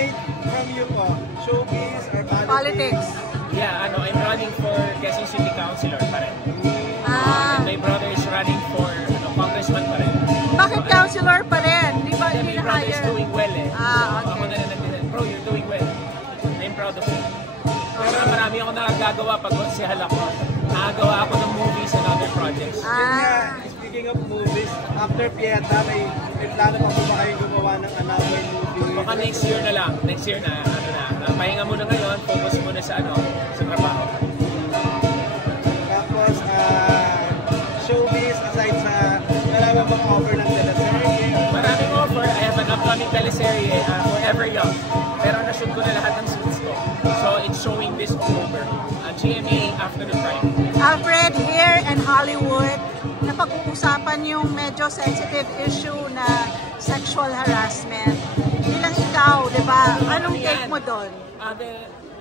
Nate, from you po, showbiz or Politics. Yeah, I'm running for Quezon City Councilor pa rin. And my brother is running for congressman pa rin. Bakit councilor pa rin? Di ba My brother is hire? doing well eh. Okay. Ako na nagdidel. Bro, you're doing well. I'm proud of you. Pero marami ako nakagagawa pag konsehal ako. Nakagawa ako ng movies and other projects. Speaking of movies, after Pieta, may plano pa po ba kayong gumawa ng another movie? Baka next year na lang. Next year na, pahinga muna ngayon, focus muna sa sa trabaho. Tapos, showbiz, aside sa marami bang offer ng teleserye? Maraming offer. I have an upcoming teleserye, Forever Young. Pero na-shoot ko na lahat ng scenes ko. So, it's showing this October. GMA Afternoon Prime. Alfred, here in Hollywood, napag-uusapan yung medyo sensitive issue na sexual harassment. Bilang ikaw, di ba? Anong take mo doon?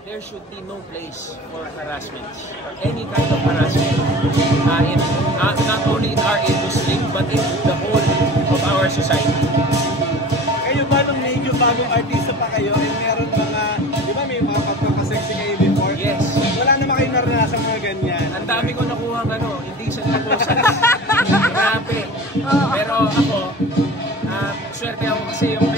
There should be no place for harassment, or any kind of harassment, not only in our industry, but in the whole of our society. Kayo ba nung medyo bagong artista pa kayo, ay meron mga, di ba may mga pagpapasexy kayo before? Yes. Wala naman kayo naranasan mga ganyan. Ang dami ko nakuha indecent proposals. Grabe. Pero ako, swerte ako kasi yung